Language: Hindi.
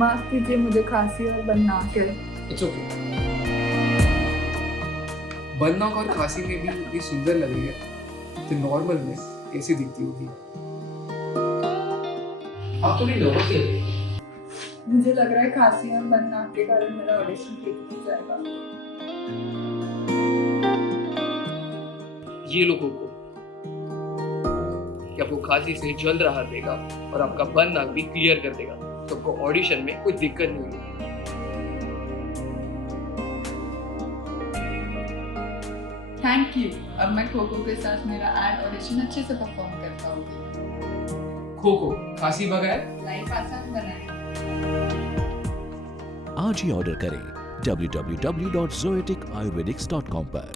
माफ कीजिए, मुझे खांसी और बदनाक है। It's okay. बदनाक और खांसी में भी इतनी सुंदर लग रही है तो नॉर्मल में कैसी दिखती होगी? आप थोड़ी नर्वस लग रही है। मुझे लग रहा है खांसी और बदनाक के कारण मेरा ऑडिशन ठीक नहीं जाएगा। ये लो कोको, कि आपको खांसी से जल्द राहत देगा और आपका बदनाक भी क्लियर कर देगा, तो आपको ऑडिशन में कोई दिक्कत नहीं होगी। Thank you. अब मैं खोखो के साथ मेरा एड ऑडिशन अच्छे से परफॉर्म कर पाऊंगी। खोखो खांसी बगैर लाइफ आसान बनाए। आज ही ऑर्डर करें www.zoeticayurvedics.com पर।